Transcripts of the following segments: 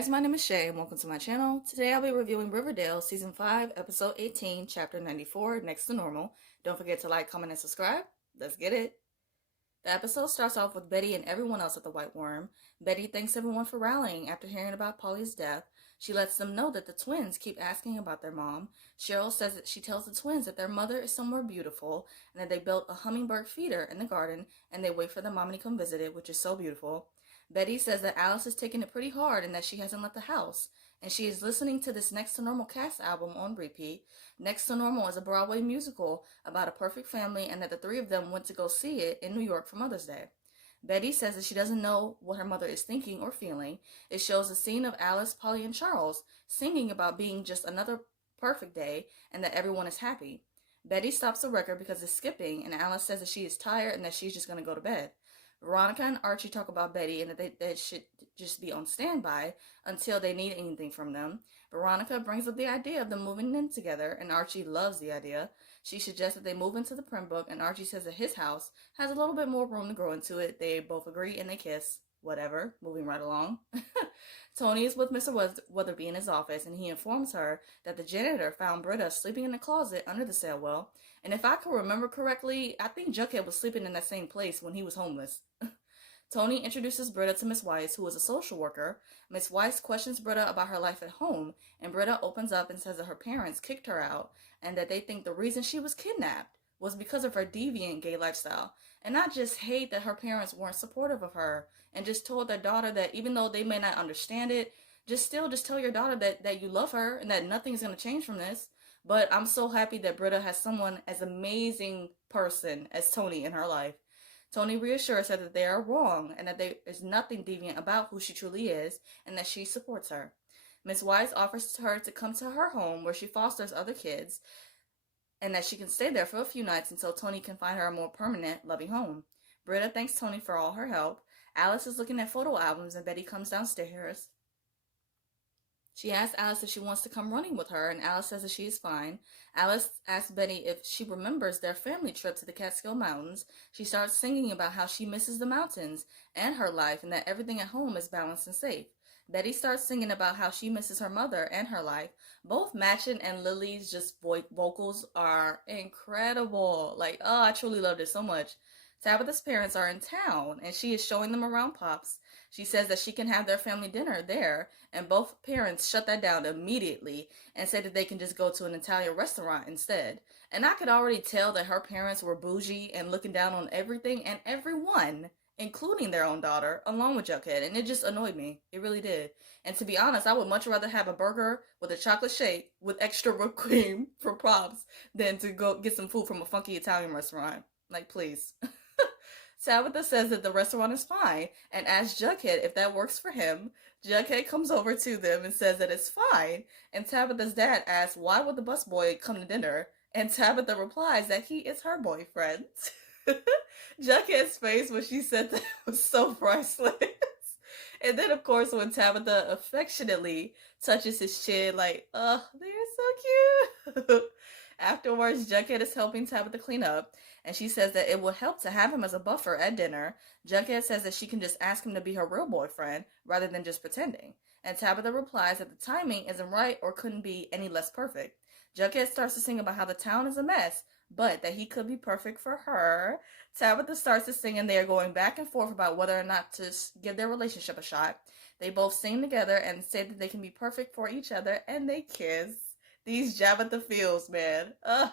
guys, my name is Shay and welcome to my channel. Today I'll be reviewing Riverdale Season 5, Episode 18, Chapter 94, Next to Normal. Don't forget to like, comment, and subscribe. Let's get it. The episode starts off with Betty and everyone else at the White Worm. Betty thanks everyone for rallying after hearing about Polly's death. She lets them know that the twins keep asking about their mom. Cheryl says that she tells the twins that their mother is somewhere beautiful and that they built a hummingbird feeder in the garden and they wait for the mommy to come visit it, which is so beautiful. Betty says that Alice is taking it pretty hard and that she hasn't left the house. And she is listening to this Next to Normal cast album on repeat. Next to Normal is a Broadway musical about a perfect family and that the three of them went to go see it in New York for Mother's Day. Betty says that she doesn't know what her mother is thinking or feeling. It shows a scene of Alice, Polly, and Charles singing about being just another perfect day and that everyone is happy. Betty stops the record because it's skipping and Alice says that she is tired and that she's just going to go to bed. Veronica and Archie talk about Betty and that they should just be on standby until they need anything from them. Veronica brings up the idea of them moving in together, and Archie loves the idea. She suggests that they move into the Pembroke, and Archie says that his house has a little bit more room to grow into it. They both agree and they kiss. Whatever. Moving right along. Tony is with Mr. Weatherby in his office, and he informs her that the janitor found Britta sleeping in the closet under the stairwell. And if I can remember correctly, I think Jughead was sleeping in that same place when he was homeless. Tony introduces Britta to Miss Weiss, who is a social worker. Miss Weiss questions Britta about her life at home, and Britta opens up and says that her parents kicked her out, and that they think the reason she was kidnapped was because of her deviant gay lifestyle. And I just hate that her parents weren't supportive of her, and just told their daughter that even though they may not understand it, just tell your daughter that you love her, and that nothing's going to change from this. But I'm so happy that Britta has someone as amazing person as Tony in her life. Tony reassures her that they are wrong and that there is nothing deviant about who she truly is and that she supports her. Miss Wise offers her to come to her home where she fosters other kids and that she can stay there for a few nights until Tony can find her a more permanent, loving home. Britta thanks Tony for all her help. Alice is looking at photo albums and Betty comes downstairs. She asks Alice if she wants to come running with her, and Alice says that she is fine. Alice asks Betty if she remembers their family trip to the Catskill Mountains. She starts singing about how she misses the mountains and her life and that everything at home is balanced and safe. Betty starts singing about how she misses her mother and her life. Both Machen and Lily's vocals are incredible. Like, oh, I truly loved it so much. Tabitha's parents are in town, and she is showing them around Pops. She says that she can have their family dinner there, and both parents shut that down immediately and say that they can just go to an Italian restaurant instead. And I could already tell that her parents were bougie and looking down on everything and everyone, including their own daughter, along with Jughead, and it just annoyed me. It really did. And to be honest, I would much rather have a burger with a chocolate shake with extra whipped cream for Pops than to go get some food from a funky Italian restaurant. Like, please. Tabitha says that the restaurant is fine and asks Jughead if that works for him. Jughead comes over to them and says that it's fine, and Tabitha's dad asks why would the busboy come to dinner, and Tabitha replies that he is her boyfriend. Jughead's face when she said that was so priceless. And then, of course, when Tabitha affectionately touches his chin, like, oh, they're so cute. Afterwards, Jughead is helping Tabitha clean up, and she says that it will help to have him as a buffer at dinner. Jughead says that she can just ask him to be her real boyfriend rather than just pretending. And Tabitha replies that the timing isn't right or couldn't be any less perfect. Jughead starts to sing about how the town is a mess, but that he could be perfect for her. Tabitha starts to sing, and they are going back and forth about whether or not to give their relationship a shot. They both sing together and say that they can be perfect for each other, and they kiss. These Jabatha feels, man. Ugh.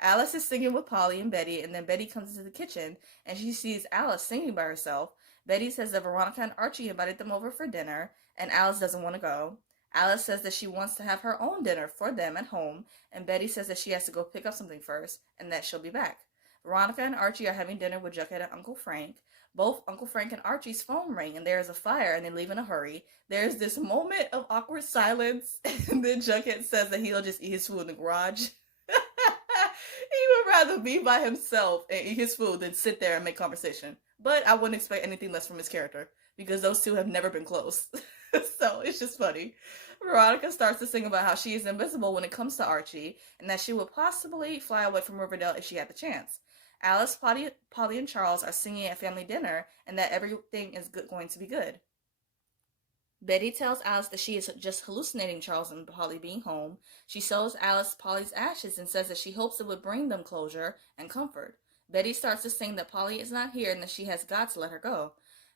Alice is singing with Polly and Betty, and then Betty comes into the kitchen, and she sees Alice singing by herself. Betty says that Veronica and Archie invited them over for dinner, and Alice doesn't want to go. Alice says that she wants to have her own dinner for them at home, and Betty says that she has to go pick up something first, and that she'll be back. Veronica and Archie are having dinner with Jughead and Uncle Frank. Both Uncle Frank and Archie's phone ring, and there is a fire, and they leave in a hurry. There's this moment of awkward silence, and then Jughead says that he'll just eat his food in the garage. He would rather be by himself and eat his food than sit there and make conversation. But I wouldn't expect anything less from his character, because those two have never been close. So it's just funny. Veronica starts to sing about how she is invisible when it comes to Archie, and that she would possibly fly away from Riverdale if she had the chance. Alice, Polly, and Charles are singing at family dinner, and that everything is going to be good. Betty tells Alice that she is just hallucinating Charles and Polly being home. She shows Alice Polly's ashes and says that she hopes it would bring them closure and comfort. Betty starts to sing that Polly is not here and that she has got to let her go.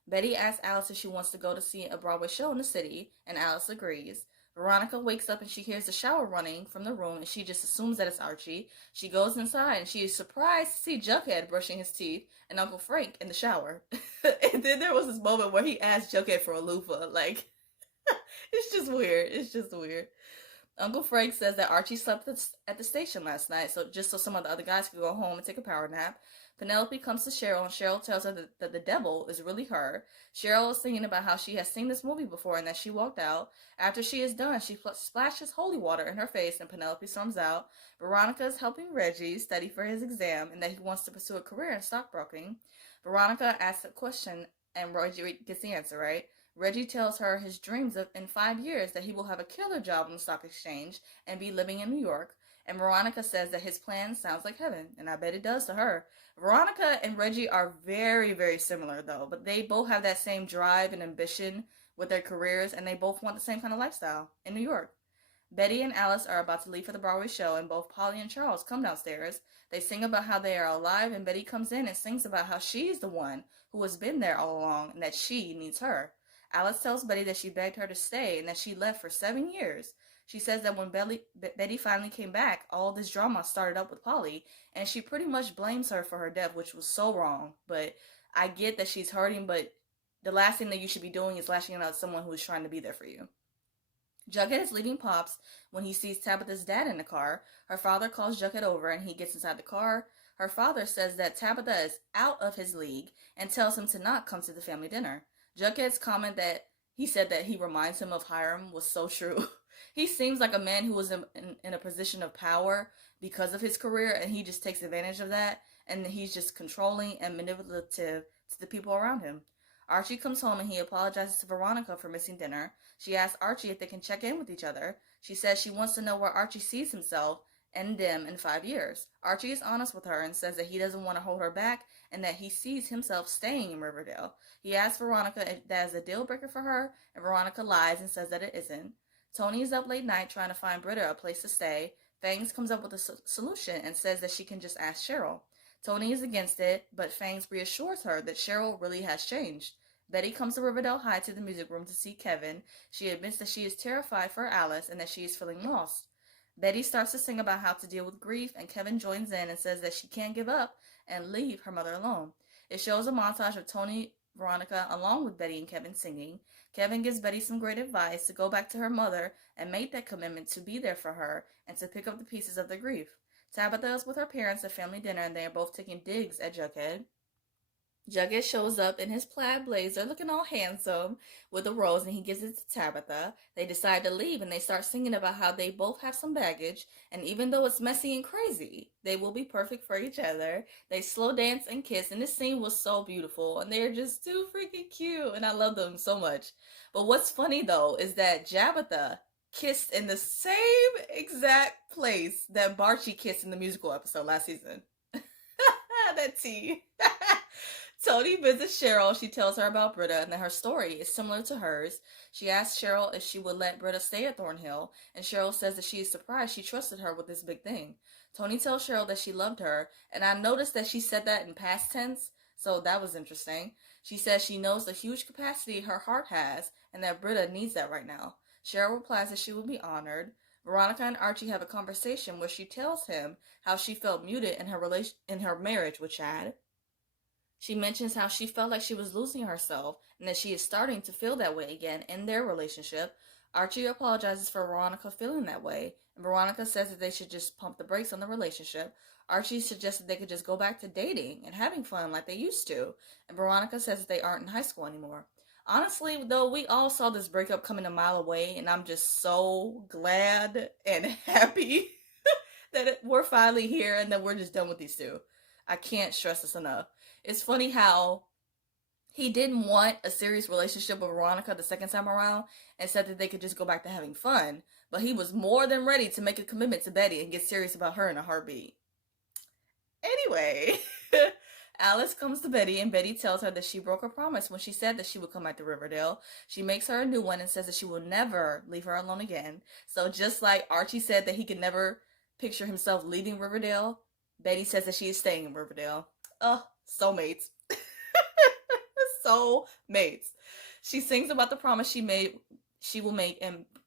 Betty asks Alice if she wants to go to see a Broadway show in the city, and Alice agrees. Veronica wakes up and she hears the shower running from the room and she just assumes that it's Archie. She goes inside and she is surprised to see Jughead brushing his teeth and Uncle Frank in the shower. And then there was this moment where he asked Jughead for a loofah. Like, it's just weird. It's just weird. Uncle Frank says that Archie slept at the station last night, so just so some of the other guys could go home and take a power nap. Penelope comes to Cheryl, and Cheryl tells her that the devil is really her. Cheryl is thinking about how she has seen this movie before and that she walked out. After she is done, she splashes holy water in her face, and Penelope storms out. Veronica is helping Reggie study for his exam, and that he wants to pursue a career in stockbroking. Veronica asks a question, and Reggie gets the answer right. Reggie tells her his dreams of in 5 years that he will have a killer job on the stock exchange and be living in New York. And Veronica says that his plan sounds like heaven, and I bet it does to her. Veronica and Reggie are very, very similar, though, but they both have that same drive and ambition with their careers, and they both want the same kind of lifestyle in New York. Betty and Alice are about to leave for the Broadway show, and both Polly and Charles come downstairs. They sing about how they are alive, and Betty comes in and sings about how she's the one who has been there all along and that she needs her. Alice tells Betty that she begged her to stay and that she left for 7 years. She says that when Betty finally came back, all this drama started up with Polly, and she pretty much blames her for her death, which was so wrong. But I get that she's hurting, but the last thing that you should be doing is lashing out at someone who is trying to be there for you. Jughead is leaving Pops when he sees Tabitha's dad in the car. Her father calls Jughead over and he gets inside the car. Her father says that Tabitha is out of his league and tells him to not come to the family dinner. Jughead's comment that he said that he reminds him of Hiram was so true. He seems like a man who was in a position of power because of his career, and he just takes advantage of that, and he's just controlling and manipulative to the people around him. Archie comes home and he apologizes to Veronica for missing dinner. She asks Archie if they can check in with each other. She says she wants to know where Archie sees himself and them in 5 years. Archie is honest with her and says that he doesn't want to hold her back and that he sees himself staying in Riverdale. He asks Veronica if that is a deal breaker for her, and Veronica lies and says that it isn't. Toni is up late night trying to find Britta a place to stay. Fangs comes up with a solution and says that she can just ask Cheryl. Toni is against it, but Fangs reassures her that Cheryl really has changed. Betty comes to Riverdale High to the music room to see Kevin. She admits that she is terrified for Alice and that she is feeling lost. Betty starts to sing about how to deal with grief, and Kevin joins in and says that she can't give up and leave her mother alone. It shows a montage of Toni, Veronica, along with Betty and Kevin singing. Kevin gives Betty some great advice to go back to her mother and make that commitment to be there for her and to pick up the pieces of their grief. Tabitha is with her parents at family dinner, and they are both taking digs at Jughead. Jughead shows up in his plaid blazer, looking all handsome, with a rose, and he gives it to Tabitha. They decide to leave, and they start singing about how they both have some baggage, and even though it's messy and crazy, they will be perfect for each other. They slow dance and kiss, and this scene was so beautiful, and they're just too freaking cute, and I love them so much. But what's funny, though, is that Tabitha kissed in the same exact place that Barchi kissed in the musical episode last season. That tea. Toni visits Cheryl. She tells her about Britta and that her story is similar to hers. She asks Cheryl if she would let Britta stay at Thornhill, and Cheryl says that she is surprised she trusted her with this big thing. Toni tells Cheryl that she loved her, and I noticed that she said that in past tense, so that was interesting. She says she knows the huge capacity her heart has, and that Britta needs that right now. Cheryl replies that she will be honored. Veronica and Archie have a conversation where she tells him how she felt muted in her marriage with Chad. She mentions how she felt like she was losing herself and that she is starting to feel that way again in their relationship. Archie apologizes for Veronica feeling that way, and Veronica says that they should just pump the brakes on the relationship. Archie suggests that they could just go back to dating and having fun like they used to, and Veronica says that they aren't in high school anymore. Honestly, though, we all saw this breakup coming a mile away, and I'm just so glad and happy that we're finally here and that we're just done with these two. I can't stress this enough. It's funny how he didn't want a serious relationship with Veronica the second time around and said that they could just go back to having fun, but he was more than ready to make a commitment to Betty and get serious about her in a heartbeat. Anyway, Alice comes to Betty, and Betty tells her that she broke her promise when she said that she would come back to Riverdale. She makes her a new one and says that she will never leave her alone again. So just like Archie said that he could never picture himself leaving Riverdale, Betty says that she is staying in Riverdale. Soulmates. Soulmates. She sings about the promise she will make,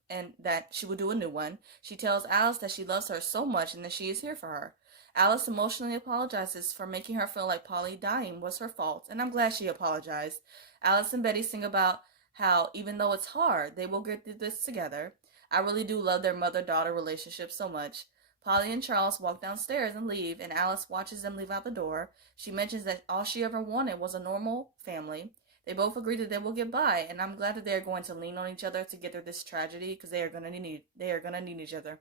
and that she will do a new one. She tells Alice that she loves her so much and that she is here for her. Alice emotionally apologizes for making her feel like Polly dying was her fault, and I'm glad she apologized. Alice and Betty sing about how, even though it's hard, they will get through this together. I really do love their mother-daughter relationship so much. Polly and Charles walk downstairs and leave, and Alice watches them leave out the door. She mentions that all she ever wanted was a normal family. They both agree that they will get by, and I'm glad that they are going to lean on each other to get through this tragedy because they are gonna need each other.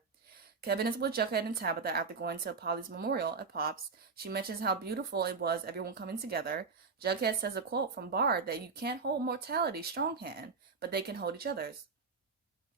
Kevin is with Jughead and Tabitha after going to Polly's memorial at Pop's. She mentions how beautiful it was, everyone coming together. Jughead says a quote from Bard that you can't hold mortality strong hand, but they can hold each other's.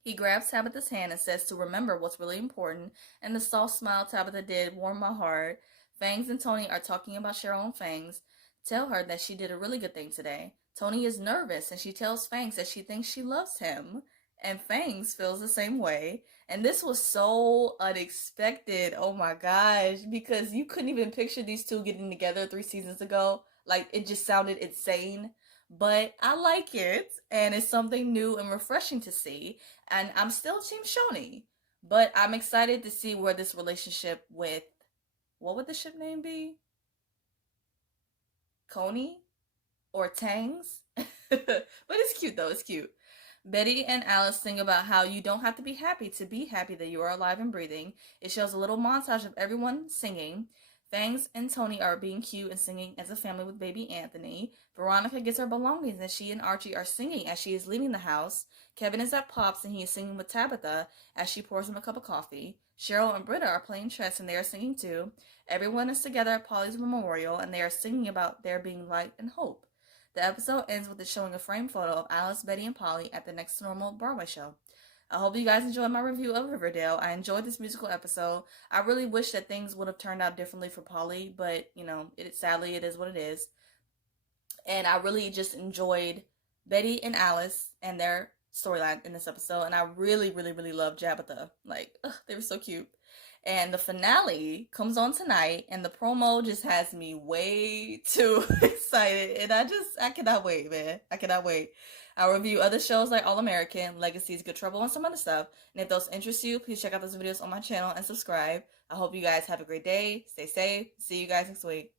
He grabs Tabitha's hand and says to remember what's really important, and the soft smile Tabitha did warmed my heart. Fangs and Toni are talking about Cheryl and Fangs. Tell her that she did a really good thing today. Toni is nervous and she tells Fangs that she thinks she loves him. And Fangs feels the same way. And this was so unexpected. Oh my gosh. Because you couldn't even picture these two getting together 3 seasons ago. Like, it just sounded insane. But I like it. And it's something new and refreshing to see. And I'm still Team Shoni. But I'm excited to see where this relationship with, what would the ship name be? Coney? Or Tangs? But it's cute though, it's cute. Betty and Alice sing about how you don't have to be happy that you are alive and breathing. It shows a little montage of everyone singing. Fangs and Toni are being cute and singing as a family with baby Anthony. Veronica gets her belongings and she and Archie are singing as she is leaving the house. Kevin is at Pop's and he is singing with Tabitha as she pours him a cup of coffee. Cheryl and Britta are playing chess and they are singing too. Everyone is together at Polly's memorial and they are singing about there being light and hope. The episode ends with it showing a framed photo of Alice, Betty, and Polly at the Next to Normal Broadway show. I hope you guys enjoyed my review of Riverdale. I enjoyed this musical episode. I really wish that things would have turned out differently for Polly, but, sadly, it is what it is. And I really just enjoyed Betty and Alice and their storyline in this episode, and I really, really, really loved Tabitha. They were so cute. And the finale comes on tonight, and the promo just has me way too excited. And I cannot wait, man. I cannot wait. I'll review other shows like All American, Legacies, Good Trouble, and some other stuff. And if those interest you, please check out those videos on my channel and subscribe. I hope you guys have a great day. Stay safe. See you guys next week.